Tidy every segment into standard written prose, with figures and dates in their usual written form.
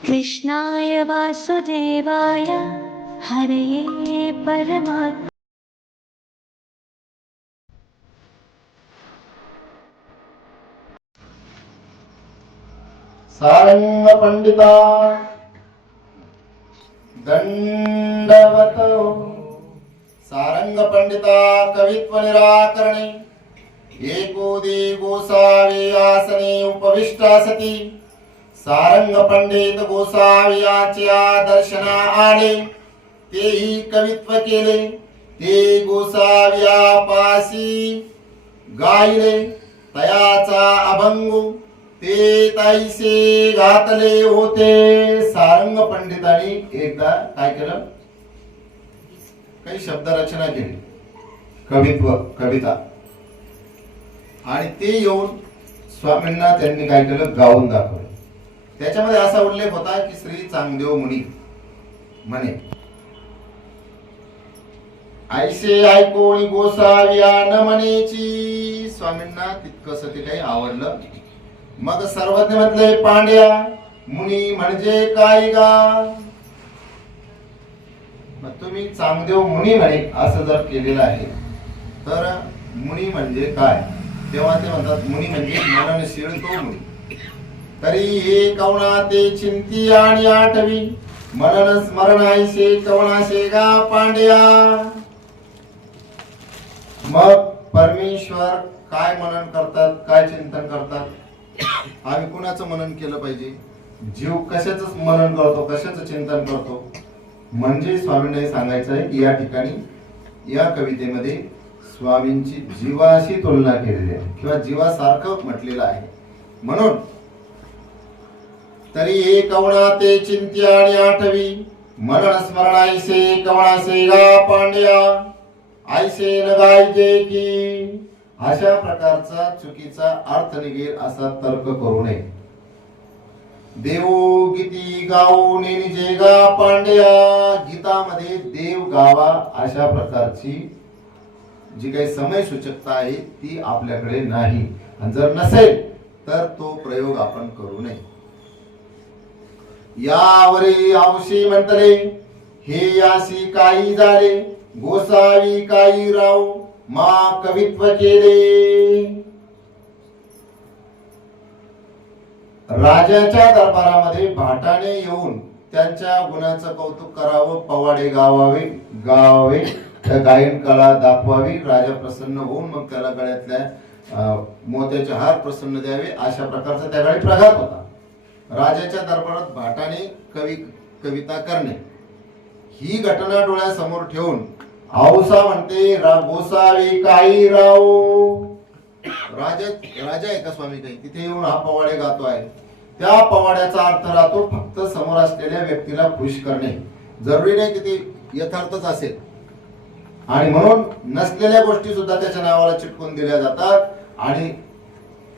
कृष्णाय वासुदेवाय हरये परमात्मने। सारंग पंडिता दंडवत। सारंग पंडिता कवित्व निराकरणे एकोदी गोसावी आसने उपविष्टा सती। सारंग पंडित गोसावियाच्या दर्शना आले, तेही कवित्व केले। ते गोसावियापासी गायले तयाचा अभंग, ते ताईसे घातले होते। सारंग पंडितांनी एकदा काय केलं, काही शब्द रचना केली, कविता, आणि ते येऊन स्वामींना त्यांनी काय केलं, गाऊन दाखवलं। त्याच्यामध्ये असा उल्लेख होता की श्री चांगदेव मुनी म्हणे, ऐसे ऐकोणी गोसाविया न म्हणेची। स्वामींना तितकंसं ते काही आवडलं। मग सर्वज्ञ म्हटले, पांड्या मुनी म्हणजे काय गा? मग तुम्ही चांगदेव मुनी म्हणे असं जर केलेलं आहे तर मुनी म्हणजे काय? तेव्हा ते म्हणतात मुनी म्हणजे मननशील तो मुनी। तरी हे कवणा ते चिंती आणि आठवी, मनन स्मरण ऐसे कवणासे गा पांड्या। मग परमेश्वर काय मनन करतात, काय चिंतन करतात? आम्ही कुणाचं मनन केलं पाहिजे? जीव कशाच मनन करतो, कशाचं चिंतन करतो? म्हणजे स्वामींना सांगायचं आहे की या ठिकाणी या कवितेमध्ये स्वामींची जीवाशी तुलना केलेली आहे किंवा जीवासारखं म्हटलेलं आहे। म्हणून तरी हे कवणा ते चिंती आणि आठवी, मनन स्मरण ऐसे कवणासे गा पांड्या। ऐसे न गायजे की, अशा प्रकारचा चुकीचा अर्थ निघेल असा तर्क करू नये। देव गीती गाऊ निजे गा पांड्या, गीतामध्ये देव गावा अशा प्रकारची जी काही समय सूचकता आहे ती आपल्याकडे नाही, आणि जर नसेल तर तो प्रयोग आपण करू नये। यावरी औशी म्हणतले, हे यासी काही झाले, गोसावी काही राव मा कवित्व केले। राजाच्या दरबारामध्ये भाटाने येऊन त्यांच्या गुणाचं कौतुक करावं, पवाडे गावावे, गायन कला दाखवावी, राजा प्रसन्न होऊन मग त्याला गळ्यातल्या मोत्याचे हार प्रसन्न द्यावे, अशा प्रकारचा त्या काळी प्रघात होता। राजाच्या दरबारात भाटाने कविता करणे ही घटना डोळ्यासमोर ठेवून औसा म्हणते, गोसावी काही राव। राजा आहे का स्वामी काही? तिथे येऊन हा पवाडे गातो आहे। त्या पवाड्याचा अर्थ राहतो फक्त समोर असलेल्या व्यक्तीला खुश करणे, जरुरी नाही की ते यथार्थच असेल। आणि म्हणून नसलेल्या गोष्टी सुद्धा त्याच्या नावाला चिटकून दिल्या जातात, आणि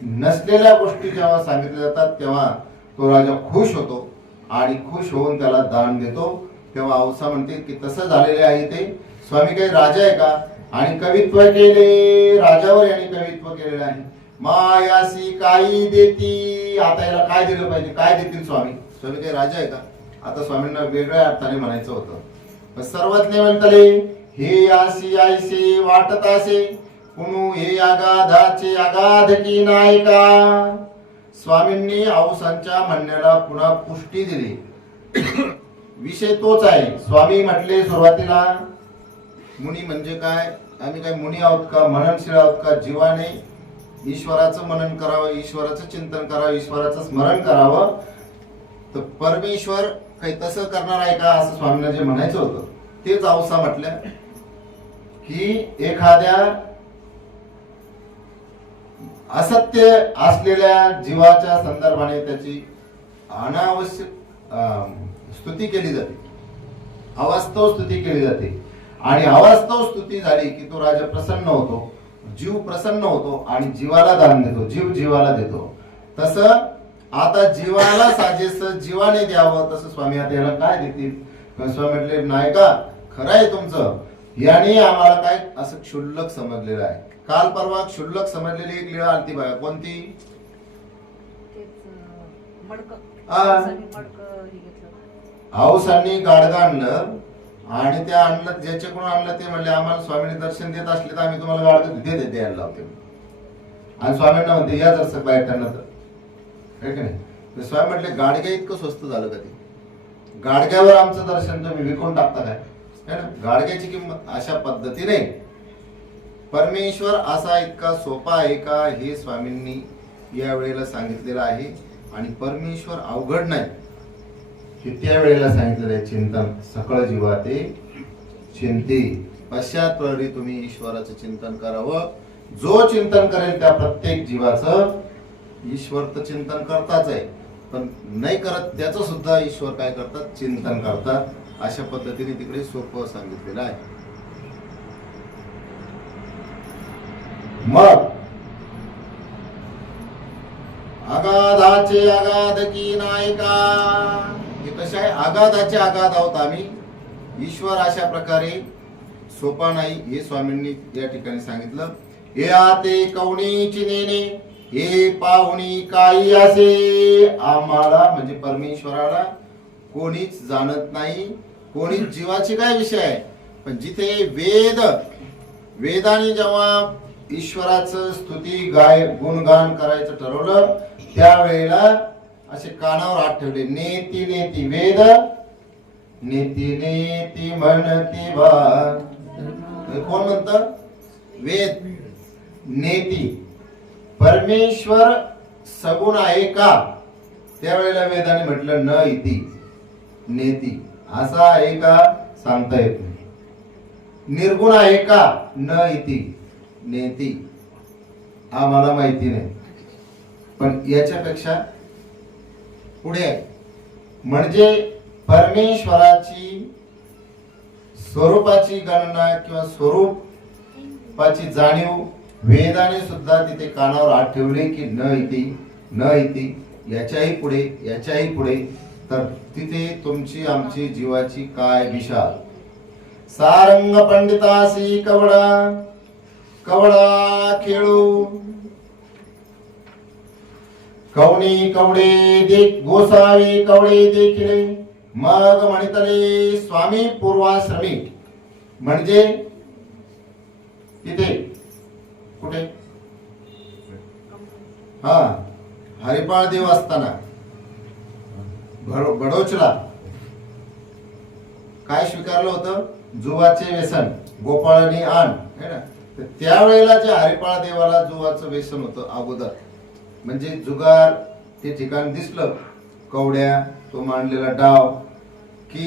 नसलेल्या गोष्टी जेव्हा सांगितल्या जातात तेव्हा तो राजा खुश होतो आणि खुश होऊन त्याला दान देतो। तेव्हा औसा म्हणते की तसं झालेले आहे ते। स्वामी काही राजा आहे का? आणि कवित्व केले, राजावर यांनी कवित्व केलेलं आहे। मायासी काही देती, आता याला काय दिलं पाहिजे, काय देतील स्वामी? स्वामी काही राजा आहे का? आता स्वामींना वेगळ्या अर्थाने म्हणायचं होतं। सर्वज्ञ म्हणतले, हे यासी ऐसे वाटत असे, कुणू हे अगाधाचे अगाध की नायका। स्वामींनी औसांच्या म्हणण्याला पुन्हा पुष्टी दिली। विषय तोच आहे। स्वामी म्हटले सुरुवातीला, मुनी म्हणजे काय? आम्ही काय मुनी आहोत का? मननशील आहोत का? जीवाने ईश्वराचं मनन करावं, ईश्वराचं चिंतन करावं, ईश्वराचं स्मरण करावं। तर परमेश्वर काही तसं करणार आहे का असं स्वामींना जे म्हणायचं होतं तेच औसा म्हटलं की एखाद्या असत्य असलेल्या जीवाच्या संदर्भाने त्याची अनावश्यक स्तुती केली जाते। अवास्तव स्तुती केली जाते आणि अवास्तव स्तुती झाली की तो राजा प्रसन्न होतो, जीव प्रसन्न होतो आणि जीवाला दान देतो, जीव जीवाला देतो. तसं आता जीवाला साजेस जीवाने द्यावं, तसं स्वामी आता याला काय देतील. स्वामी म्हटले नाही का, खरं आहे तुमचं, याने आम्हाला काय असं क्षुल्लक समजलेलं आहे. काल परवा क्षुल्लक समजलेली एक लीळा आलती बघा, कोणती. औसांनी गाडगं आणलं आणि त्या आणलं, ज्याच्याकडून आणलं ते म्हणले आम्हाला स्वामीने दर्शन देत असले तर आम्ही तुम्हाला गाडगं द्यायला लावते. आणि स्वामींना म्हणते या जर बाहेर त्यांना तर नाही. स्वामी म्हटले गाडग्या इतकं स्वस्त झालं का ते, गाडग्यावर आमचं दर्शन तुम्ही विकून टाकता काय, है ना. गाडग्याची किंमत अशा पद्धतीने परमेश्वर असा इतका सोपा आहे का हे स्वामींनी या वेळेला सांगितलेलं आहे. आणि परमेश्वर अवघड नाही हे त्या वेळेला सांगितलेलं आहे. चिंतन सकळ जीवा ते चिंती, पश्चात प्रहरी तुम्ही ईश्वराचं चिंतन करावं. जो चिंतन करेल त्या प्रत्येक जीवाचं ईश्वर तर चिंतन करताच आहे, पण नाही करत त्याचं सुद्धा ईश्वर काय करतात, चिंतन करतात. अशा पद्धतीने तिकडे सोपं सांगितलेलं आहे. मग अगाधाचे अगाध की नायका, हे कसे आहे, अगाधाचे अगाध आहोत आम्ही. ईश्वर अशा प्रकारे सोपा नाही हे स्वामींनी या ठिकाणी सांगितलं. हे आते कवणीची नेणे हे पाहुणी काही असे, आम्हाला म्हणजे परमेश्वराला कोणीच जाणत नाही, कोणीच जीवाची काय विषय आहे. पण जिथे वेदाने जेव्हा ईश्वराचं स्तुती गुणगान करायचं ठरवलं त्यावेळेला असे कानावर हात ठेवले. नेती नेती वेद नेती नेती म्हणती बा, कोण म्हणत, वेद नेती. परमेश्वर सगुण आहे का, त्यावेळेला वेदाने म्हटलं न इति नेती, असा आहे का सांगता येत नाही. निर्गुण आहे का, न इति नेती, आम्हाला माहिती नाही. पण याच्यापेक्षा पुढे आहे, म्हणजे परमेश्वराची स्वरूपाची गणना किंवा स्वरूपाची जाणीव वेदाने सुद्धा तिथे कानावर हात ठेवले की न इति याच्याही पुढे. तर तिथे तुमची आमची जीवाची काय विशाल. सारंग पंडितासी कवडा खेळू कवणी कवडे देख गोसावी कवडे देखिले. मग म्हणतले स्वामी पूर्वाश्रमी, म्हणजे तिथे कुठे, हा हरिपाळ देव असताना बडोचला काय स्वीकारलं होतं, जुवाचे व्यसन, गोपाळानी आण, है ना. तर त्यावेळेला जे हरिपाळ देवाला जुवाचं व्यसन होतं अगोदर, म्हणजे जुगार ते ठिकाण दिसलं, कवड्या तो मांडलेला डाव, की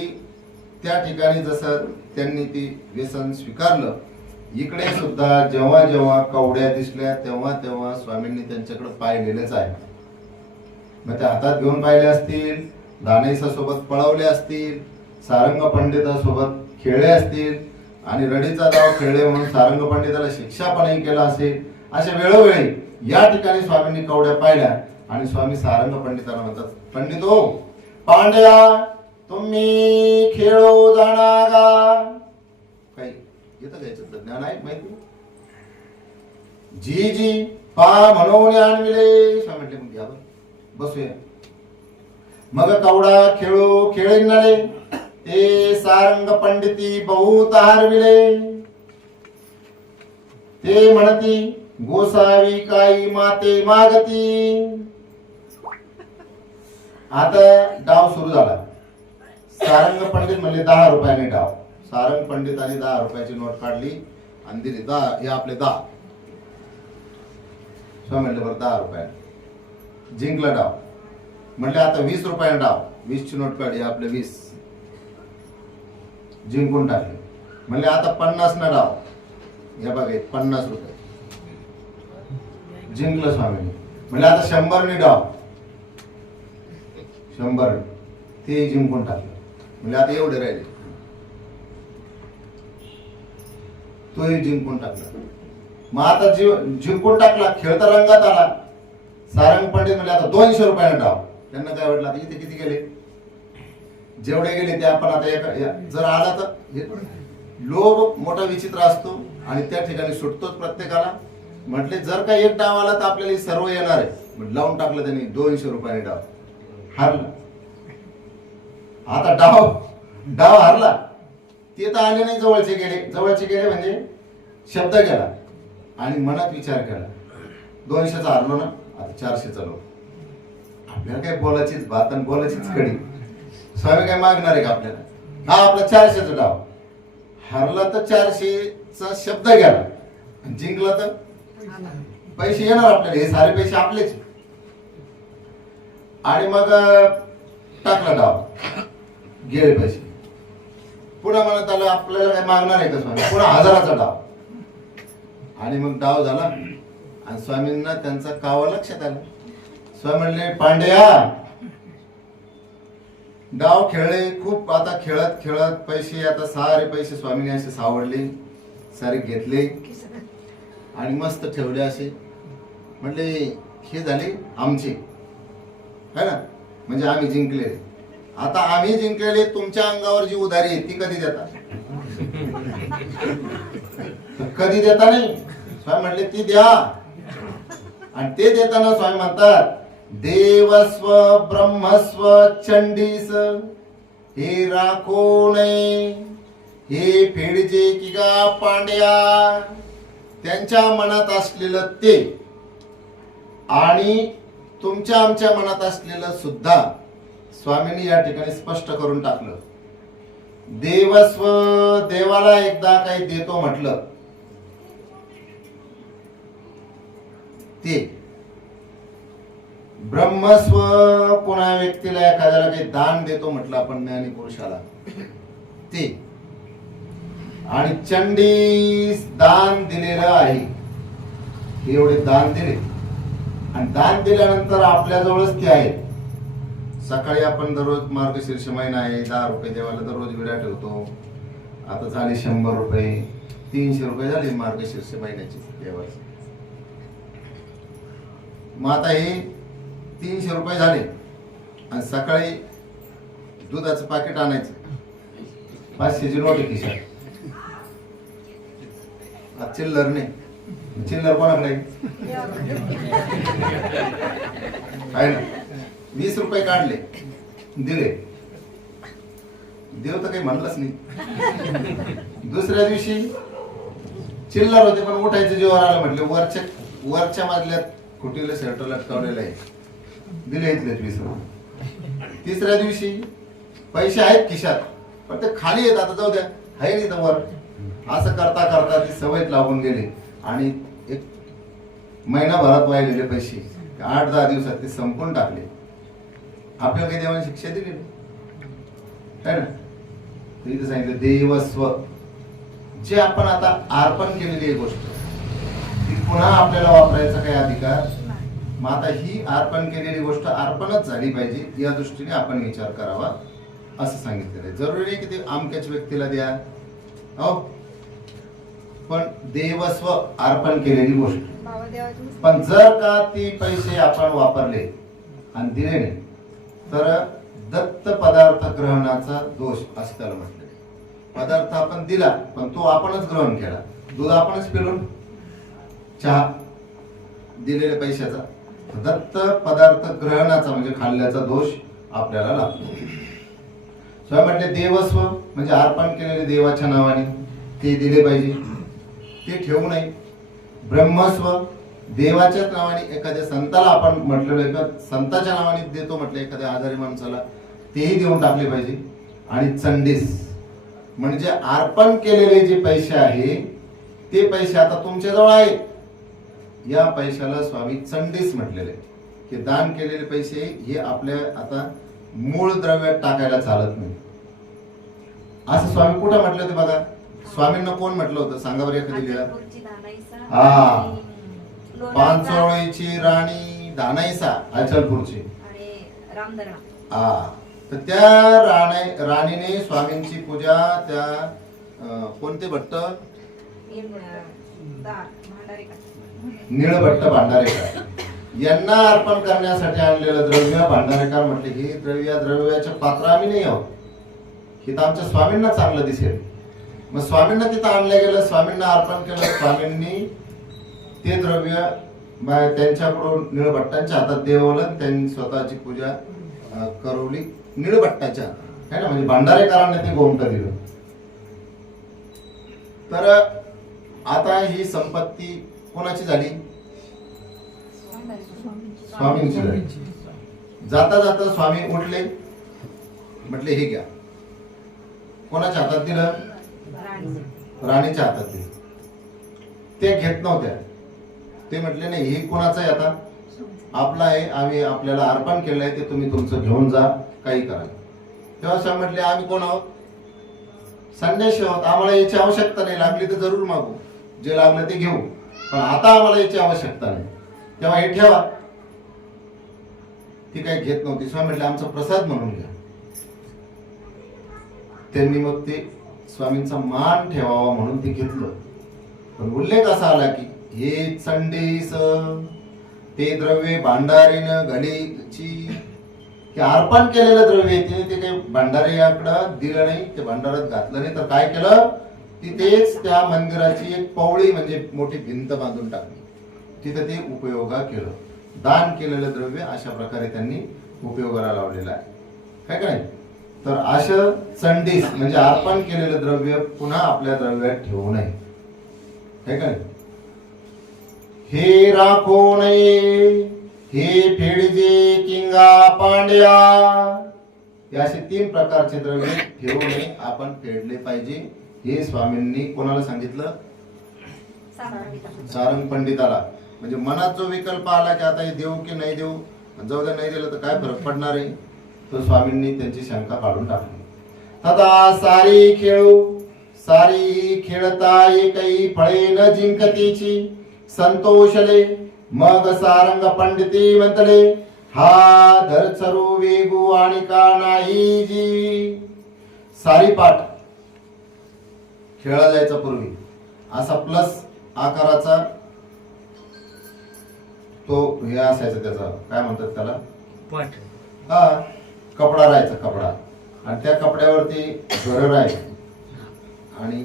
त्या ठिकाणी जसं त्यांनी ती व्यसन स्वीकारलं, इकडे सुद्धा जेव्हा जेव्हा कवड्या दिसल्या तेव्हा तेव्हा स्वामींनी त्यांच्याकडे पाहिलेलेच आहे. मग ते हातात घेऊन पाहिले असतील, दानेशासोबत पळवले असतील, सारंग पंडितासोबत खेळले असतील आणि रडीचा डाव खेळले म्हणून सारंग पंडिताला शिक्षा पण केला असेल. अशा वेळोवेळी या ठिकाणी स्वामींनी कवड्या पाहिल्या आणि स्वामी सारंग पंडितांना म्हणतात, पंडित हो पांड्या तुम्ही खेळो जाणा गा. काही येतं का याच्यात ज्ञान आहे माहिती. जी जी पा म्हणून आणविले. स्वामी म्हटले मग घ्या बसूया. मग कवडा खेळो खेळीन नळे ते सारंग पंडिती बहुत हारविले. ते म्हणती गोसावी काही माते मागती. आता डाव सुरू झाला. सारंग पंडित म्हणले 10 रुपयाने डाव. सारंग पंडितांनी 10 रुपयाची नोट काढली आणि दिली. 10 हे आपले 10. स्वामी म्हणले बरं 10 रुपयाने जिंकला डाव. म्हणले आता 20 रुपयाने डाव. 20 ची नोट काढली, आपले 20 जिंकून टाकले. म्हणले आता 50 ना डाव. हे बघा 50 रुपये जिंकलं स्वामींनी. म्हणजे आता 100 ने डाव. 100 ते जिंकून टाकलं. म्हणजे आता एवढे राहिले. तोही जिंकून टाकला. मग आता जिंकून टाकला, खेळ तर रंगात आला. सारंग पंडित म्हणजे आता 200 रुपयाने डाव. त्यांना काय वाटलं आता इथे किती गेले, जेवढे गेले ते आपण आता जर आला तर लोभ मोठा विचित्र असतो आणि त्या ठिकाणी सुटतोच प्रत्येकाला. म्हटले जर का एक डाव आला तर आपल्याला सर्व येणार आहे. लावून टाकलं त्यांनी 200 रुपयाने डाव. हारला. आता डाव हारला. ते तर आले नाही, जवळचे गेले म्हणजे शब्द गेला आणि मनात विचार केला 200चा हारलो ना, आता 400चा लो. आपल्याला काय बोलायचीच बात आणि बोलायचीच कडी. स्वामी काय मागणार आहे का आपल्याला? हा आपला 400चा डाव हारला तर 400चा शब्द गेला, जिंकला तर पैसे येणार आपल्याला. हे सारे पैसे आपलेच. आणि मग टाकला डाव, गेले पैसे. पुन्हा म्हणत आलं आपल्याला काय मागणार आहे का स्वामी? पुन्हा 1000चा डाव. आणि मग डाव झाला आणि स्वामींना त्यांचा कावा लक्षात आला. स्वामी म्हणले पांड्या डाव खेळले खूप, आता खेळत खेळत पैसे, आता सारे पैसे स्वामीने असे सावडले, सारे घेतले आणि मस्त ठेवले असे. म्हणले हे झाले आमचे, है ना, म्हणजे आम्ही जिंकले. आता आम्ही जिंकलेले, तुमच्या अंगावर जी उधारी आहे ती कधी देता? कधी देता नाही. स्वामी म्हटले ती द्या. आणि ते देताना स्वामी म्हणतात देवस्व ब्रह्मस्व चंडीस हे राखो नये, हे फेडजे की गा पांड्या. त्यांच्या मनात असलेलं ते आणि तुमच्या आमच्या मनात असलेलं सुद्धा स्वामींनी या ठिकाणी स्पष्ट करून टाकलं. देवस्व, देवाला एकदा काही देतो म्हटलं ते. ब्रह्मस्व, कोणा व्यक्तीला एखाद्याला काही दान देतो म्हटलं आपण ज्ञानी पुरुषाला ते. आणि चंडी दान दिलेलं आहे. एवढे दान दिले आणि दान दिल्यानंतर आपल्याजवळच ते आहे. सकाळी आपण दररोज मार्गशीर्ष महिना आहे, 10 रुपये देवाला दररोज विडा ठेवतो. आता झाले 100 रुपये, 300 रुपये झाले मार्गशीर्ष महिन्याची देवाची. मग आता हे 300 रुपये झाले आणि सकाळी दुधाचं पाकिट आणायचं, 500ची नोट आहे खिशात. आज चिल्लर नाही. चिल्लर कोणाकडे आहे ना? 20 रुपये काढले, दिले. देव तर काही म्हणलंच नाही. दुसऱ्या दिवशी चिल्लर होते पण उठायचं जीवावर आलं. म्हटले वरच्या मजल्यात खुटीला शर्ट लटकावलेलं आहे, दिले इथलेच 20 रुपये. तिसऱ्या दिवशी पैसे आहेत खिशात पण ते खाली येत, आता जाऊ द्या आहे नाही तर वर. असं करता करता ती सवय लागून गेली आणि एक महिनाभरात वाहिलेले पैसे 8-10 दिवसात ते संपून टाकले. आपल्याला काही देवाने शिक्षा दिली आहे ना. इथे सांगितलं देवस्व, जे आपण आता अर्पण केलेली आहे गोष्ट ती पुन्हा आपल्याला वापरायचा काही अधिकार. मग आता ही अर्पण केलेली गोष्ट अर्पणच झाली पाहिजे या दृष्टीने आपण विचार करावा असं सांगितलेलं आहे. जरुरी नाही की ते अमक्याच व्यक्तीला द्या, हो, पण देवस्व अर्पण केलेली गोष्ट. पण जर का ती पैसे आपण वापरले आणि दिले नाही तर दत्त पदार्थ ग्रहणाचा दोष असं त्याला म्हटलं. पदार्थ आपण दिला पण तो आपणच ग्रहण केला. दूध आपणच पिलो, चहा दिलेल्या पैशाचा. दत्त पदार्थ ग्रहणाचा म्हणजे खाल्ल्याचा दोष आपल्याला लागतो. स्वामी म्हटले देवस्व म्हणजे अर्पण केलेले देवाच्या नावाने ते दिले पाहिजे, ते ठेवू नये. ब्रह्मस्व, देवाच्याच नावाने एखाद्या संताला आपण म्हटलेलं का संताच्या नावाने देतो म्हटलं एखाद्या आजारी माणसाला, तेही देऊन टाकले पाहिजे. आणि चंडीस म्हणजे अर्पण केलेले जे पैसे आहे ते पैसे आता तुमच्याजवळ आहे, या पैशाला स्वामी चंडीस म्हटलेले की दान केलेले पैसे हे आपल्या आता मूळ द्रव्यात टाकायला चालत नाही असं स्वामी कुठं म्हटलं होतं बघा. स्वामींना कोण म्हटलं होतं सांगा बरं एखादी लिहा. हा, पानसोळीची राणी धानाईसा अचलपूरची. हा, तर त्या राणीने स्वामींची पूजा त्या कोणते भट्ट निळभट्ट भांडारेकर यांना अर्पण करण्यासाठी आणलेलं द्रव्य भांडारेकर म्हटले ही द्रव्याच्या पात्र आम्ही नाही आहोत, हे तर आमच्या स्वामींना चांगलं दिसेल. मग स्वामींना तिथं आणलं गेलं, स्वामींना अर्पण केलं. स्वामींनी ते द्रव्य त्यांच्याकडून निळभट्टांच्या हातात देवलं, त्यांनी स्वतःची पूजा करवली निळभट्टाच्या, है ना, म्हणजे भांडारेकरांनी ते गोमट दिलं. तर आता ही संपत्ती कोणाची झाली? स्वामींची झाली. जाता जाता स्वामी उठले, म्हटले हे घ्या. कोणाच्या हातात दिलं? राणीच्या हातात दिलं. ते घेत नव्हत्या, ते म्हटले नाही हे कोणाचं आहे, आता आपलं आहे, आम्ही आपल्याला अर्पण केलंय, ते तुम्ही तुमचं घेऊन जा, काही करा. तेव्हा स्वामी म्हटले आम्ही कोण आहोत? संन्यासी आहोत, आम्हाला याची आवश्यकता नाही, लागली तर जरूर मागू, जे लागलं ते घेऊ, पण आता आम्हाला याची आवश्यकता नाही, तेव्हा हे ठेवा. ती काही घेत नव्हती. स्वामी म्हटले आमचा प्रसाद म्हणून घ्या. त्यांनी मग ते स्वामींचा मान ठेवावा म्हणून ते घेतलं. पण उल्लेख असा आला की हे चंडीस ते द्रव्य भांडारीनं घडीची की अर्पण केलेलं द्रव्य ते काही भांडाऱ्याकडं दिलं नाही, ते भांडारात घातलं नाही, तर काय केलं, तिथेच त्या मंदिराची एक पवळी म्हणजे मोठी भिंत बांधून टाकली, तिथे ते उपयोगा केलं. दान केलेलं द्रव्य अशा प्रकारे त्यांनी उपयोगाला लावलेलं आहे, काय काय. तर असं चंडीस म्हणजे अर्पण केलेलं द्रव्य पुन्हा आपल्या द्रव्यात ठेवू नये, काय काय. हे राखो नये हे फेडजे किंगा पांड्या, हे असे 3 प्रकारचे द्रव्य ठेवू नये, आपण फेडले पाहिजे. हे स्वामींनी कोणाला सांगितलं? सारंग पंडिताला. म्हणजे मनात जो विकल्प आला की आता हे देऊ की नाही देऊ, जाऊ द्या, नाही दिलं तर काय फरक पडणार आहे, तो स्वामींनी त्यांची शंका काढून टाकली. तदा सारी खेळू सारी खेळता एकही फळे न जिंकतीची संतोषले. मग सारंग पंडिती म्हणतले हा धरचरू वेगू आणि का नाही जी. सारी पाठ खेळला जायचा पूर्वी असा प्लस आकाराचा तो हे असायचा, त्याचा काय म्हणतात त्याला, पाठ. हा कपडा राहायचा, कपडा, आणि त्या कपड्यावरती घर राहायचे आणि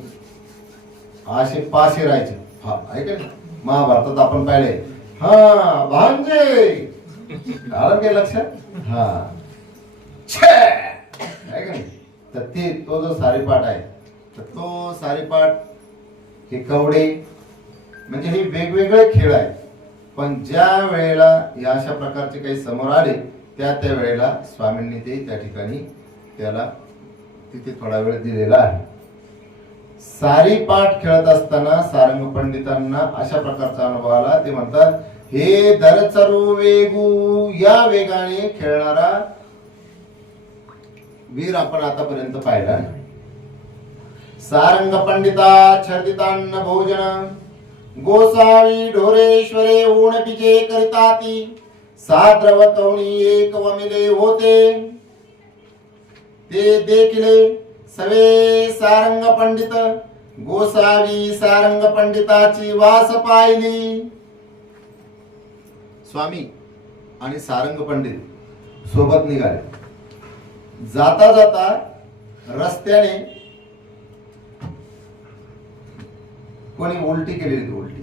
असे पासे राहायचे. हा ऐक ना, महाभारतात आपण पाहिले. हा भांजे आलं काय लक्षात? हा आहे का नाही. तर ते तो जो सारीपाठ आहे, तर तो सारीपाठ हे कवडे म्हणजे हे वेगवेगळे खेळ आहेत. पण ज्या वेळेला या अशा प्रकारचे काही समोर आले त्या वेळेला स्वामींनी ते त्या ठिकाणी त्याला तिथे थोडा वेळ दिलेला आहे. सारी पाठ खेळत असताना सारंग पंडितांना अशा प्रकारचा अनुभव आला. ते म्हणतात हे धरचरू वेगू, या वेगाने खेळणारा वीर आपण आतापर्यंत पाहिला. सारंग पंडिता छर्दितान्न भोजन गोसावी ढोरेश्वरे ऊण पिजे करिताती साद्रव कवणी एक वमिले होते. ते देखिले सवे सारंग पंडित गोसावी सारंग पंडिताची वास पाहिली. स्वामी आणि सारंग पंडित सोबत निघाले. जाता जाता रस्त्याने कोणी उलटी केलेली, उलटी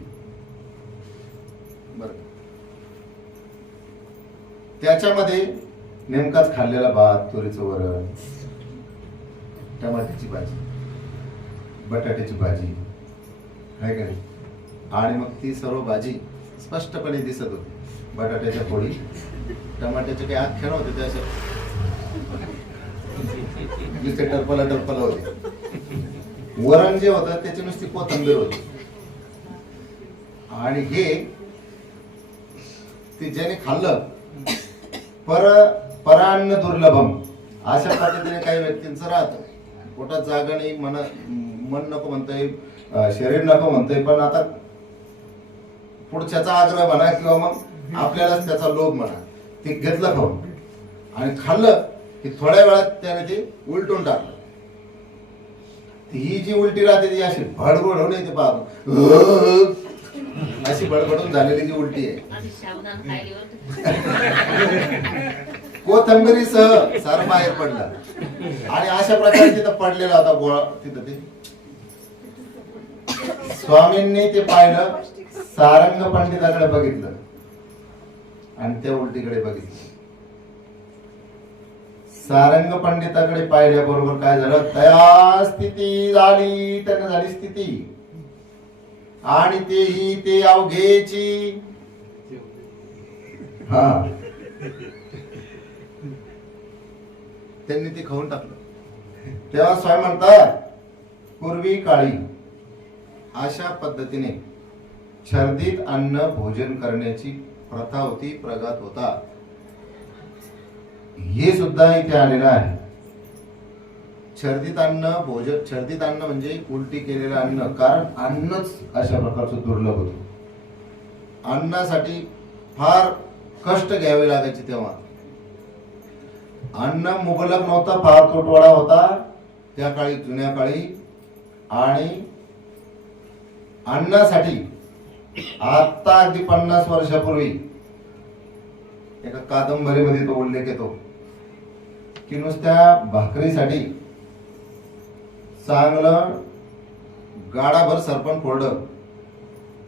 बर, त्याच्यामध्ये नेमकाच खाल्लेला भात, तुरीचं वरण, टमाट्याची भाजी, बटाट्याची भाजी आहे का नाही. आणि मग ती सर्व भाजी स्पष्टपणे दिसत होती. बटाट्याच्या पोळी, टमाट्याचे काही आख्या नव्हते, ते असे नुसते टरपला टरपला होते. वरण जे होतं त्याची नुसती कोथिंबीर होती. आणि हे ते ज्याने खाल्लं परान्न दुर्लभम अशा पद्धतीने काही व्यक्तींचं राहतं. पोटात जागा नाही, मन नको म्हणतंय, शरीर नको म्हणतंय, पण आता पुढच्याचा आग्रह म्हणा किंवा मग आपल्यालाच त्याचा लोभ म्हणा, ते घेतलं खाऊन आणि खाल्लं की थोड्या वेळात त्याने ते उलटून टाकलं. ही जी उलटी राहते ती अशी भडभड होऊन येते पाहतो, अशी भडभडून झालेली जी उलटी आहे, कोथंबिरीसह सार बाहेर पडला. आणि अशा प्रकारे तिथं पडलेला होता गोळा. तिथं ते स्वामींनी ते पाहिलं, सारंग पंडिताकडे बघितलं आणि त्या उलटीकडे बघितलं. सारंग पंडिताकडे पाहिल्याबरोबर काय झालं, तया स्थिती झाली, त्यांना झाली स्थिती. आणि तेही ते अवघेची. हा, त्यांनी ते खाऊन टाकलं. तेव्हा स्वामी म्हणतात, पूर्वी काळी अशा पद्धतीने छर्दीत अन्न भोजन करण्याची प्रथा होती, प्रघात होता. हे सुद्धा इथे आलेलं आहे. छर्दीत अन्न भोजन, छर्दीत अन्न म्हणजे उलटी केलेलं अन्न. कारण अन्नच अशा प्रकारचं दुर्लभ होतं. अन्नासाठी फार कष्ट घ्यावे लागायचे. तेव्हा अन्न मुबलक नव्हता, फार तुटवडा होता त्या काळी, जुन्या काळी. आणि अन्नासाठी आता अगदी 50 वर्षापूर्वी एका कादंबरीमध्ये तो उल्लेख येतो की नुसत्या भाकरीसाठी चांगलं गाडाभर सरपण फोडलं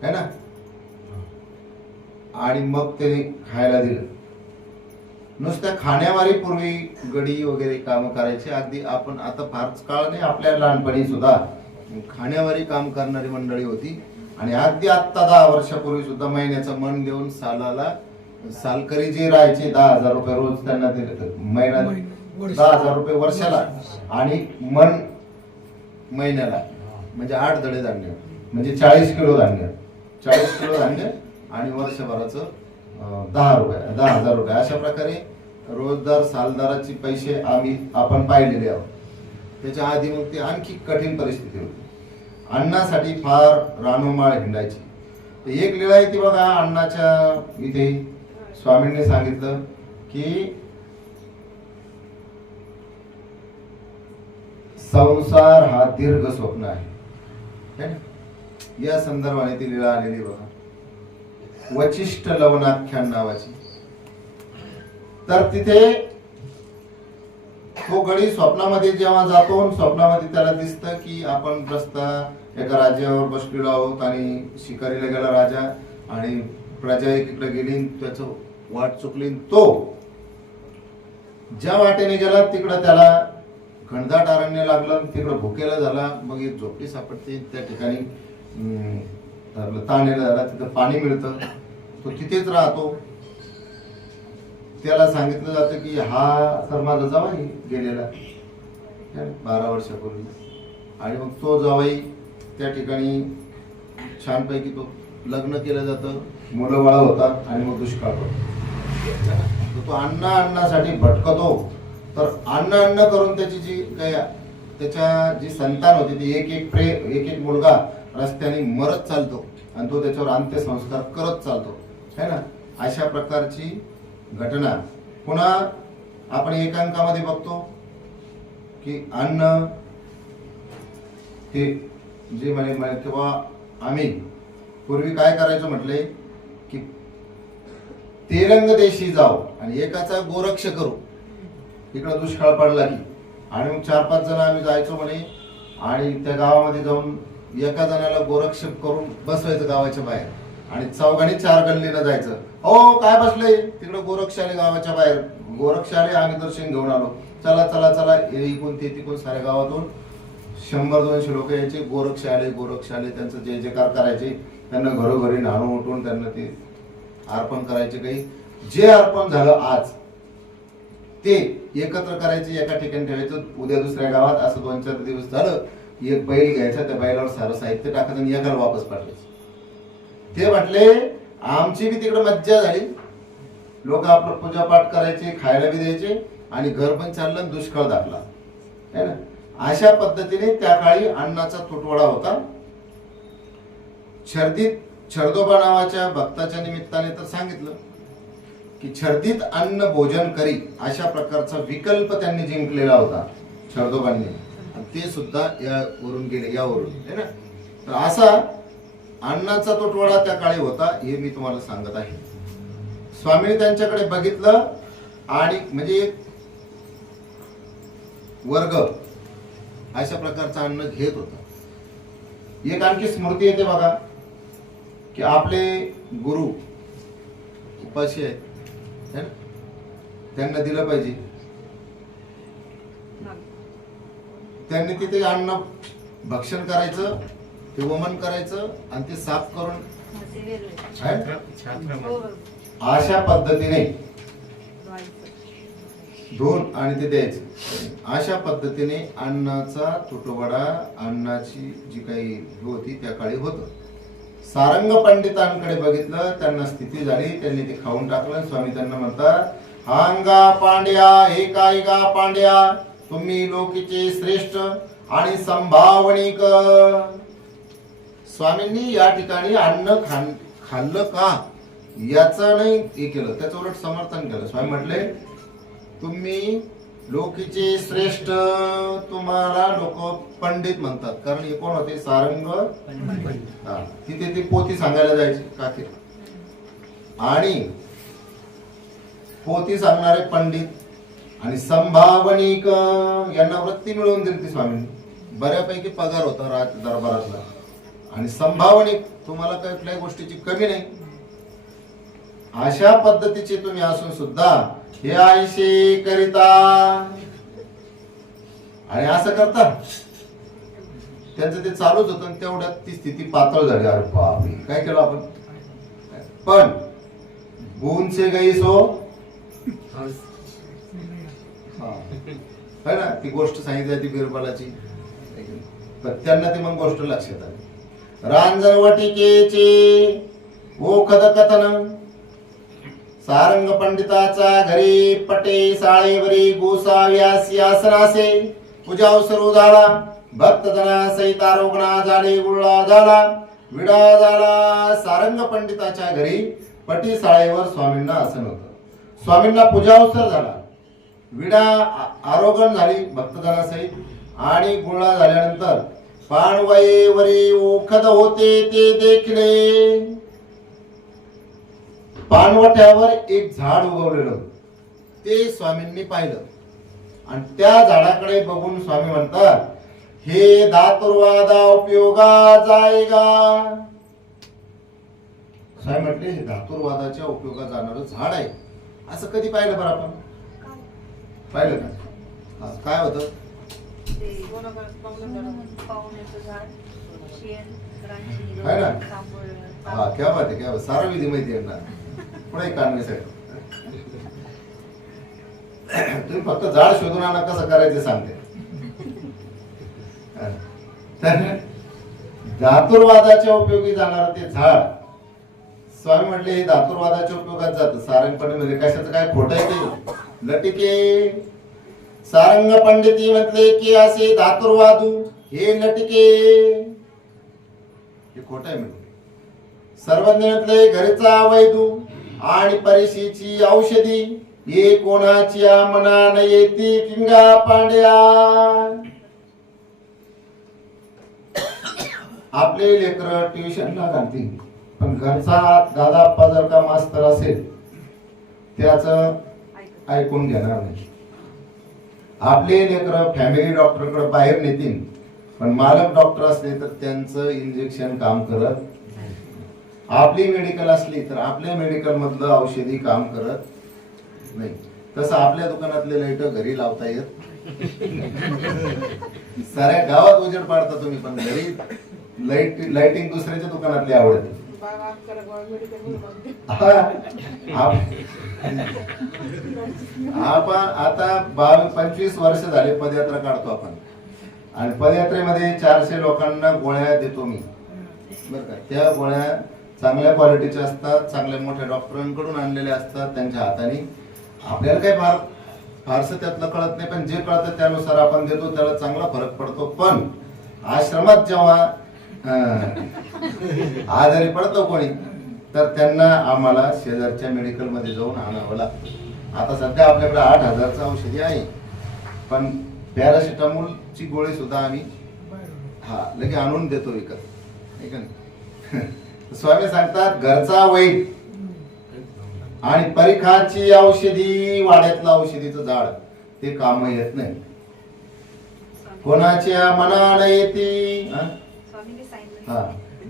है ना, आणि मग त्याने खायला दिलं. नुसत्या खाण्यावारी पूर्वी गडी वगैरे काम करायचे. अगदी आपण आता फारच काळ नाही, आपल्या लहानपणी सुद्धा खाण्यावारी काम करणारी मंडळी होती. आणि अगदी आत्ता 10 वर्षापूर्वी सुद्धा महिन्याचं मन देऊन सालाला सालकरी जे राहायचे 10,000 रुपये रोज त्यांना दिले, महिना 10,000 रुपये वर्षाला आणि मन महिन्याला, म्हणजे 8 दडे धान्य, म्हणजे 40 किलो धान्य, 40 किलो धान्य आणि वर्षभराचं 10,000 रुपये. अशा प्रकारे रोजदार सालदाराचे पैसे आपण पाहिलेले आहोत. त्याच्या आधी मग ती आणखी कठीण परिस्थिती होती. अन्नासाठी फार रानोमाळ हिंडायची. एक लीळा आहे ती बघा अन्नाच्या इथे. स्वामींनी सांगितलं की संसार हा दीर्घ स्वप्न आहे. या संदर्भाने ती लीळा आलेली बघा, वचिष्ठ लवणाख्यान नावाची. तर तिथे तो गडी स्वप्नामध्ये जेव्हा जातो, स्वप्नामध्ये त्याला दिसतं की आपण रस्ता एका राज्यावर बसलेलो आहोत आणि शिकारीला गेला राजा आणि प्रजा एकीकडे गेली, त्याचं वाट चुकली. तो ज्या वाटेने गेला तिकडं त्याला घनदाट अरण्य लागलं, तिकडं भुकेला झाला. मग एक झोपडी सापडते, त्या ठिकाणी ताणलेला झाला, तिथं पाणी मिळतं, तो तिथेच राहतो. त्याला सांगितलं जातं की हा तर माझा जावाई गेलेला 12 वर्षापूर्वी. आणि मग तो जावाई त्या ठिकाणी छानपैकी तो लग्न केलं जातं, मुलं बाळ होतात आणि मग दुष्काळ पडतो. तो अन्नासाठी भटकतो. तर अन्न करून त्याची जी काय त्याच्या जी संतान होती ती एक मुलगा रस्त्याने मरत चालतो आणि तो त्याच्यावर अंत्यसंस्कार करत चालतो है ना. अशा प्रकारची घटना पुन्हा आपण एकांकामध्ये बघतो की अन्न हे जे म्हणे तेव्हा आम्ही पूर्वी काय करायचं म्हटले की तेलंग देशी जाऊ आणि एकाचा गोरक्ष करू. इकडं दुष्काळ पडला की आणि मग 4-5 जण आम्ही जायचो म्हणे आणि त्या गावामध्ये जाऊन एका जणाला गोरक्ष करून बसवायचं गावाच्या बाहेर आणि चौघांनी 4 गल्लीनं जायचं. हो काय बसले तिकडं गोरक्ष आले गावाच्या बाहेर, गोरक्ष आले, आम्ही दर्शन घेऊन आलो, चला चला चला. इकून ते तिकून साऱ्या गावातून 100-200 लोक यायचे. गोरक्ष आले त्यांचं जय जयकार करायचे. त्यांना घरोघरी नाणं उठवून त्यांना ते अर्पण करायचे. काही जे अर्पण झालं आज ते एकत्र करायचे, एका ठिकाणी ठेवायचं. उद्या दुसऱ्या गावात असं 2-4 दिवस झालं, एक बैल घ्यायचा, त्या बैलावर सारं साहित्य टाकायचं आणि एकाला वापस पाठवायचं. ते म्हटले आमची बी तिकडे मज्जा झाली. लोक आपलं पूजापाठ करायचे, खायला बी द्यायचे आणि घर पण चाललं, दुष्काळ दाखला है ना. अशा पद्धतीने त्या काळी अन्नाचा तुटवडा होता. छर्दोबा नावाच्या भक्ताच्या निमित्ताने तर सांगितलं की छर्दीत अन्न भोजन करी, अशा प्रकारचा विकल्प त्यांनी जिंकलेला होता छर्दोबांनी. ते सुद्धा यावरून गेले, यावरून है ना. तर असा अन्नाचा तुटवडा त्या काळी होता, हे मी तुम्हाला सांगत आहे. स्वामींनी त्यांच्याकडे बघितलं आणि म्हणजे एक वर्ग अशा प्रकारचं अन्न घेत होता. एक आणखी स्मृती येते बघा की आपले गुरु उपाशी आहेत है ना, त्यांना दिलं पाहिजे. त्यांनी तिथे अन्न भक्षण करायचं, ते वमन करायचं आणि ते साफ करून अशा पद्धतीने धुवून आणि ते द्यायचं. अशा पद्धतीने अन्नाचा तुटवडा, अन्नाची जी काही होती त्या काळी होत. सारंग पंडितांकडे बघितलं, त्यांना स्थिती झाली, त्यांनी ते खाऊन टाकलं. स्वामी त्यांना म्हणतात, हांगा पांड्या, हे काय गा पांड्या, तुम्ही लोकीचे श्रेष्ठ आणि संभावनिक. स्वामींनी या ठिकाणी अन्न खाल्लं का याचं नाही हे केलं, त्याचं उलट समर्थन केलं. स्वामी म्हटले, तुम्ही लोकीचे श्रेष्ठ, तुम्हाला लोक पंडित म्हणतात. कारण हे कोण होते? सारंग. तिथे ती पोथी सांगायला जायची काकी, आणि पोथी सांगणारे पंडित आणि संभावनिक यांना वृत्ती मिळवून दिली ती स्वामींनी. बऱ्यापैकी पगार होता राज दरबारातला. आणि संभावनिक, तुम्हाला काही कुठल्याही गोष्टीची कमी नाही. अशा पद्धतीचे तुम्ही असून सुद्धा हे आयशे करिता, आणि असं करता. त्यांचं ते चालूच होतं. तेवढ्यात ती स्थिती पातळ झाली. अरे बापरे, काय केलं आपण. पण गुणचे गैस हो है ना, ती गोष्ट सांगितली ती बिरबलाची. पण त्यांना ती मग गोष्ट लक्षात आली. रांजणवटिकेचे ओखद कथन. सारंग पंडिताच्या घरी पटे साळेवरी गोसाव्यासी आसनासे पूजा सुरू झाला. भक्तजना सहित आरोग्य झाले, गुळा झाला, विडा झाला. सारंग पंडिताच्या घरी पटी साळेवर स्वामींना आसन होतं. स्वामींना पूजा अवसर झाला, विडा आरोगण झाली भक्तजनासहित, आणि गुळा झाल्यानंतर पाणवयेवरी ओखद होते ते देखले. पानवट्यावर एक झाड उगवलेलं ते स्वामींनी पाहिलं, आणि त्या झाडाकडे बघून स्वामी म्हणतात, हे धातुर्वादा उपयोगा जायगा. स्वामी म्हटले, हे धातुर्वादाच्या उपयोगा जाणारं झाड आहे. असं कधी पाहिलं बरं आपण? पाहिलं का? काय होतं? है ना? हा, क्या बात आहे, क्या बात. सारा विधी माहिती आहे ना. पुढे काढण्यासाठी तुम्ही फक्त झाड शोधून आणा, कसं करायचं सांगते. तर धातुर्वादाच्या उपयोगी जाणार ते झाड. स्वामी म्हटले, हे धातुर्वादाच्या उपयोगात जातं. सारंग मध्ये कशाचं काय खोट आहे ते? लटिके. सारंग पंडिती म्हटले की असे धातुर्वादू हे लटिके, हे खोट आहे म्हणजे. सर्वज्ञ म्हटले घरचा वैदू आणि परिशीची औषधी, हे कोणाची मना न येती किंगा पांड्या. आपले लेकर ट्युशनला घालतील, पण घरचा दादा आप्पा जर का मास्तर असेल त्याच ऐकून घेणार नाही. आपले लेकर फॅमिली डॉक्टरकडे बाहेर नेतील, पण मालक डॉक्टर असले तर त्यांचं इंजेक्शन काम करत. आपली मेडिकल असली तर आपल्या मेडिकल मधलं औषधी काम करत नाही. तसं आपल्या दुकानातले लाईट घरी लावता येत. साऱ्या गावात उजेड पाडता तुम्ही, पण घरी लाइटिंग दुसऱ्याच्या दुकानातली आवडते. आपण आता 25 वर्ष झाले पदयात्रा काढतो आपण, आणि पदयात्रेमध्ये 400 लोकांना गोळ्या देतो मी, बरं का. त्या गोळ्या चांगल्या क्वालिटीच्या असतात, चांगल्या मोठ्या डॉक्टरांकडून आणलेल्या असतात त्यांच्या हाताने. आपल्याला काही फारसं त्यातलं कळत नाही, पण जे कळतं त्यानुसार आपण देतो, त्याला चांगला फरक पडतो. पण आश्रमात जेव्हा आजारी पडतो कोणी, तर त्यांना आम्हाला शेजारच्या मेडिकल मध्ये जाऊन आणावं लागतं. आता सध्या आपल्याकडे 8,000चं औषधी आहे, पण पॅरासिटामोलची गोळी सुद्धा आम्ही लगे आणून देतो विकत, आहे का नाही? स्वामी सांगतात घरचा वैद आणि परीखाची औषधी, वाड्यातलं औषधीचं झाड ते काम येत नाही. कोणाच्या मनाला येती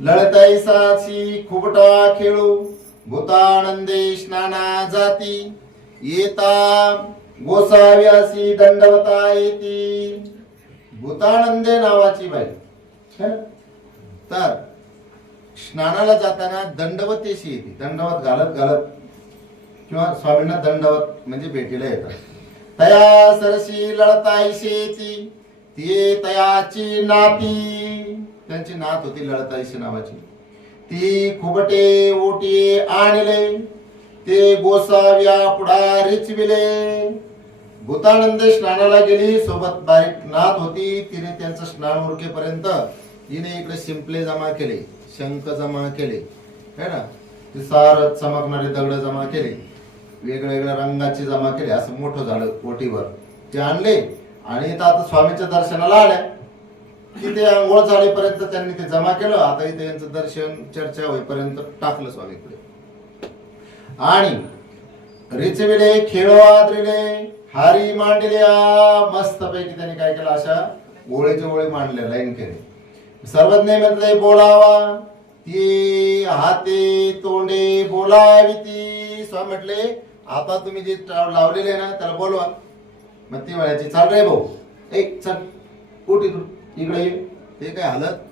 लळताईसाची खुबटा खेळू, भूतानंदे स्नाना जाती, येता गोसाव्यासी दंडवता येती. भूतानंदे नावाची बाई तर स्नानाला जाताना दंडवतेशी येते, दंडवत घालत घालत किंवा स्वामींना दंडवत म्हणजे भेटीला येतात. तया सरशी लळताईशी येती, ती तयाची नाती, त्यांची नात होती लळताईशी नावाची. ती खुबटे ओटी आणले, ते गोसाव्या पुढा रिचविले. भूतानंद स्नानाला गेली, सोबत बारीक नात होती, तिने त्यांचं स्नान उरकेपर्यंत तिने इकडे शिंपले जमा केले, शंख जमा केले, है ना, ते सार चमकणारे दगड जमा केले, वेगवेगळ्या रंगाचे जमा केले. असं मोठं झालं ओटीवर, ते आणले आणि आता स्वामीच्या दर्शनाला आल्या. तिथे आंघोळ झालेपर्यंत त्यांनी ते जमा केलं. आता इथे यांचं दर्शन चर्चा होईपर्यंत टाकलं स्वामीकडे आणि रिचविले खेळवाद्रिले हारी मांडल्या. मस्त पैकी त्यांनी काय केलं, अशा ओळीचे ओळी मांडले, लाईन केले. सर्वज्ञ म्हटले बोलावा, ती हाते तोंडे बोलावी ती. स्वामी म्हटले आता तुम्ही जे लावलेले ना त्याला बोलवा. मग ती म्हणायची चाल रे भाऊ, एक चल उठ इकडून, इकडे ये. ते काय हालत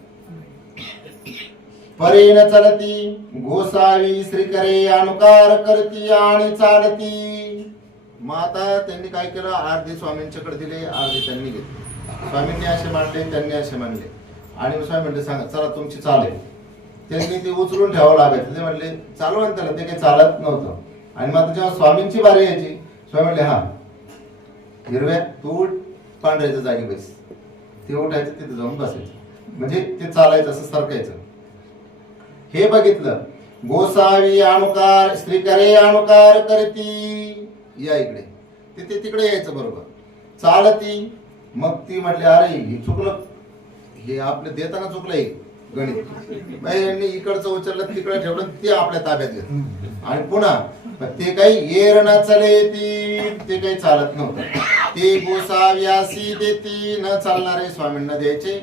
परेन चलती, गोसावी श्रीकरे अनुकार करती आणि चालती. मग आता त्यांनी काय केलं, अर्धे स्वामींच्याकडे दिले, अर्धे त्यांनी घेतले. स्वामींनी असे मांडले, त्यांनी असे मांडले आणि स्वामी म्हणले सांगा चला तुमची चालेल. त्यांनी ते उचलून ठेवावं लागायचं. ते म्हणले चालवा त्याला, ते काही चालत नव्हतं. आणि मग जेव्हा स्वामींची बारी यायची, स्वामी म्हणले हा हिरव्या तू पांढऱ्याच्या जागी बस. ते उठायचं, तिथे जाऊन बसायचं, म्हणजे ते चालायचं, असं सरकायचं. हे बघितलं, गोसावी अनुकार श्रीकरे अनुकार करती, या इकडे, ते तिकडे यायचं बरोबर, चालती. मग ती म्हटली अरे हे चुकलं, हे आपलं देताना चुकलंय गणित. यांनी इकडचं उचललं, तिकडे ठेवलं, ते आपल्या ताब्यात घेतलं. आणि पुन्हा ते काही येर न चले ते काही चालत नव्हतं. ते गोसाव्यासी देती, न चालणारे स्वामींना द्यायचे.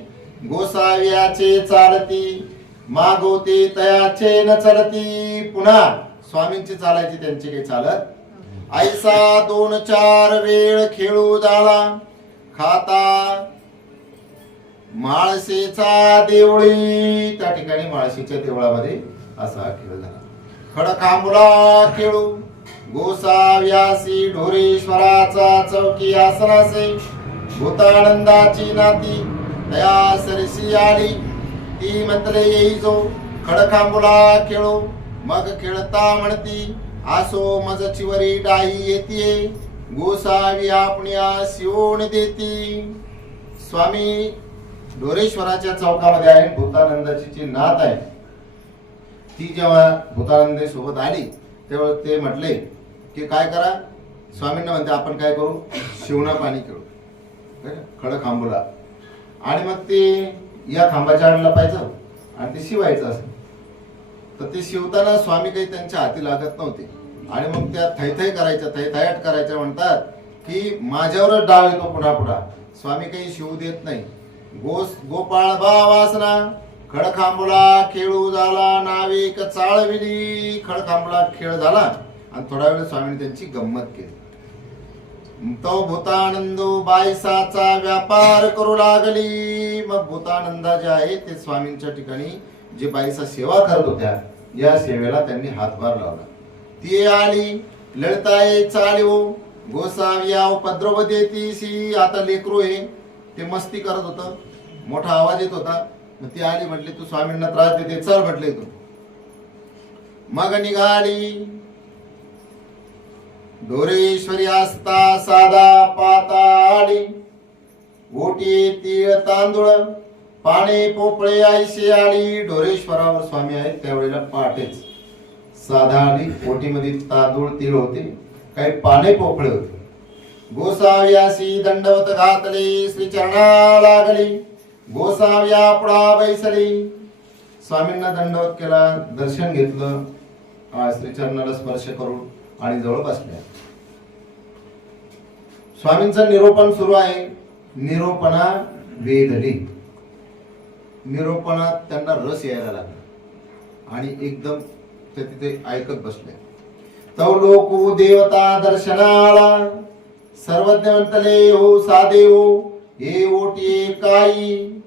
गोसाव्याचे चालती, मागवते तयाचे न चलती. पुन्हा स्वामींची चालायची, त्यांची काही चालत. ऐसा 2-4 वेळ खेळू झाला, खाता माळसेचा देवळी. त्या ठिकाणी माळशीच्या देवळामध्ये असा खेळ झाला. खडखांबुला खेळू, गोसाव्यासी ढोरेश्वराचा चौकी आसनासे. भूतानंदाची नाती तया सरशी आली, ती म्हटले येई जो खडखांबुला खेळू. मग खेळता म्हणती आसो मजचिवरी डाई येते, गोसावी आपण्या शिवून देती. स्वामी ढोरेश्वराच्या चौकामध्ये आहे. भूतानंदाची जी नात आहे ती जेव्हा भूतानंदे सोबत आली तेव्हा ते म्हटले की काय करा, स्वामींना म्हणते आपण काय करू, शिवणा पाणी खेळू खडखांबुला. आणि मग ते या खांबाच्या आडला पाहिजे आणि ते शिवायचं असं. तर ते शिवताना स्वामी काही त्यांच्या हाती लागत नव्हते आणि मग त्या थैथै करायच्या, थैथयाट करायच्या. म्हणतात की माझ्यावरच डाव येतो पुन्हा पुन्हा, स्वामी काही शिवू देत नाही. गोपाळ बा वासना खडखांबुला खेळू झाला, नाविक चाळविली. खडखांबुला खेळ झाला आणि थोडा वेळ स्वामीने त्यांची गंमत केली. तो भूतानंदो बायसाचा व्यापार करू लागली. मग भूतानंदा जे आहे ते स्वामींच्या ठिकाणी जे बाईसा सेवा करत होत्या, या सेवेला त्यांनी हातभार लावला. ती आली लळताये चालिओ, गोसाव्या उपद्रव देतीसी. आता लेकरू आहे ते मस्ती करत होतं, मोठा आवाज येत होता. मग ती आली, म्हटली तू स्वामींना त्रास देते, चल म्हटले तू. मग निघाली ढोरेश्वरी असता साधा पाता आली. ओटी तीळ तांदूळ पाने पोपळे आईशी आली. ढोरेश्वरावर स्वामी आहेत त्यावेळेला पहाटेच साधा आली. ओटीमध्ये तांदूळ तीळ होते, काही पाने पोपळे होते. गोसाव्यासी दंडवत घातले, श्री चरणा लागली, गोसाव्या पुढा बैसली. स्वामींना दंडवत केला, दर्शन घेतलं, श्री चरणाला स्पर्श करून आणि जवळ बसल्या. स्वामींचं निरोपण सुरू आहे. निरोपणा वेधली. निरोपणात त्यांना रस यायला लागला आणि एकदम ते तिथे ऐकत बसले. तव लोकू देवता दर्शनाला, सर्वज्ञ म्हणतले हो साधे हो, हे ओटी काही.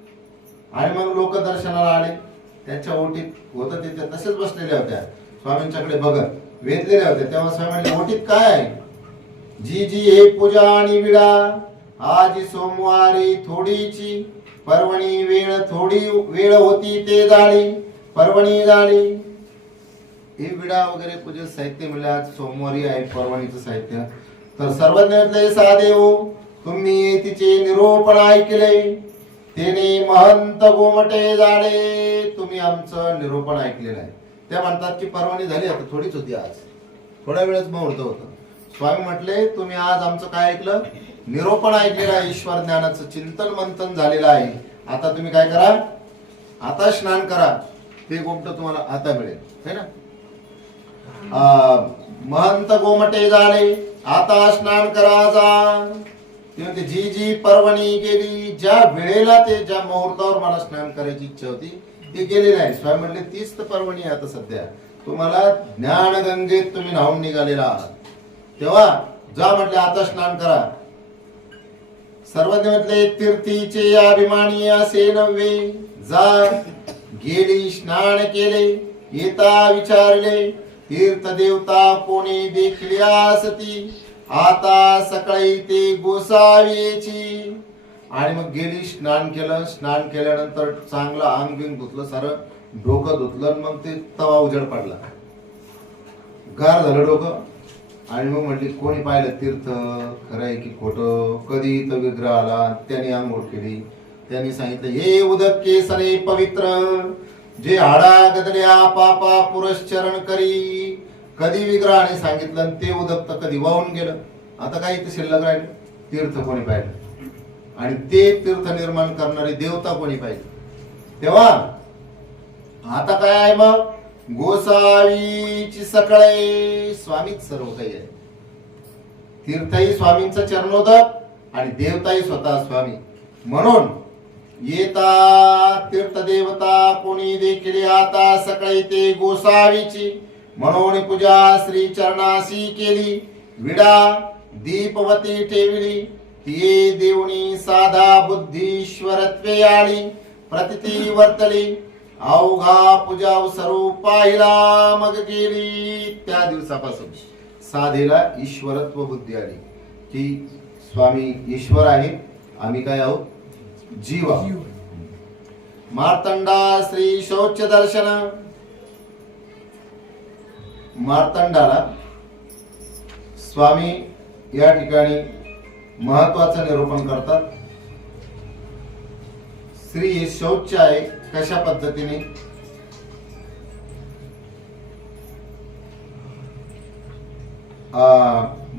आणि मग लोक दर्शनाला आले. त्यांच्या ओटीत होत ते तसेच बसलेल्या होत्या, स्वामींच्याकडे बघत वेधलेल्या होत्या. तेव्हा स्वामी म्हणले, ओटीत काय आहे? जी जी हे पूजा आणि विडा, आज सोमवारी थोडीची, पर्वणी वेळ थोडी वेळ होती ते झाली, पर्वणी झाली. हे विडा वगैरे पूजेचं साहित्य म्हणजे आज सोमवारी आहे पर्वणीचं साहित्य. तर सर्वज्ञ साधे हो, तुम्ही तिचे निरोपण ऐकले, तेने महंत गोमटे झाले. तुम्ही आमचं निरोपण ऐकलेलं आहे. त्या म्हणतात की पर्वणी झाली, आता थोडीच होती, आज थोड्या वेळच मुहूर्त होतं. स्वामी म्हटले, तुम्ही आज आमचं काय ऐकलं? निरोपण ऐकलेलं आहे. ईश्वर ज्ञानाचं चिंतन मंथन झालेलं आहे. आता तुम्ही काय करा? आता स्नान करा. ते गोमट तुम्हाला आता मिळेल, है ना. महंत गोमटे झाले, आता स्नान करा जा. ते म्हणते, जी जी पर्वणी गेली, ज्या वेळेला ते ज्या मुहूर्तावर मला स्नान करायची इच्छा होती ती गेली नाही. स्वामी म्हणले, तीच तर पर्वणी आहे आता सध्या. तुम्हाला ज्ञान गंगेत तुम्ही न्हावून निघालेला आहात, तेव्हा जा म्हटले, आता स्नान करा. सर्वज्ञ म्हटले, तीर्थीचे अभिमानी असे नव्हे, जा. गेली स्नान केले, येता विचारले, तीर्थ देवता कोणी देखली असती, आता सकाळी ते गोसावीची. आणि मग गेली, स्नान केलं. स्नान केल्यानंतर चांगलं अंग बिंग धुतलं, सारं डोकं धुतलं. मग ते तवा उजड पडला, गार झालं डोकं. आणि मग म्हटली, कोणी पाहिलं तीर्थ, खरं आहे की खोटं? कधी इथं विग्रह आला, त्यांनी आंघोळ केली. त्यांनी सांगितलं, हे उदक केसने पवित्र, जे हाडा गदल्या पापा पुरश्चरण करी. कधी विग्रहाने सांगितलं आणि ते उदक तर कधी वाहून गेलं. आता काय इथे शिल्लक राहिलं? तीर्थ कोणी पाहिलं? आणि ते तीर्थ निर्माण करणारी देवता कोणी पाहिजे? तेव्हा आता काय आहे मग? गोसावीची सकाळी. स्वामीच सर्व काही आहे. तीर्थही स्वामींचं चरणोदक आणि देवताही स्वतः स्वामी. म्हणून येता तीर्थ देवता कोणी देखील, आता सकाळी ते गोसावीची. म्हणून पूजा श्री चरणाशी केली, विडा दीपवती ठेवली. ती देवणी साधा बुद्धीश्वरत्वे आली, प्रतिती वर्तली. अवघा पूजा स्वरूप पाहिला मग गेली. त्या दिवसापासून साधेला ईश्वरत्व बुद्धी आली की स्वामी ईश्वर आहे, आम्ही काय आहोत? जीव आहोत. मार्तंडा श्री शौच दर्शन. मार्तंडाला स्वामी या ठिकाणी महत्वाचं निरूपण करतात. श्री हे शौच आहे. कशा पद्धतीने?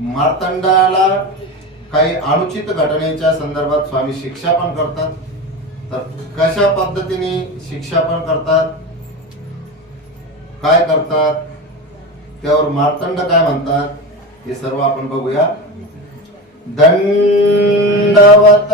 मार्तंडाला काही अनुचित घटनेच्या संदर्भात स्वामी शिक्षा पण करतात. तर कशा पद्धतीने शिक्षा पण करतात, काय करतात, त्यावर मार्तंड काय म्हणतात, हे सर्व आपण बघूया. दंडवत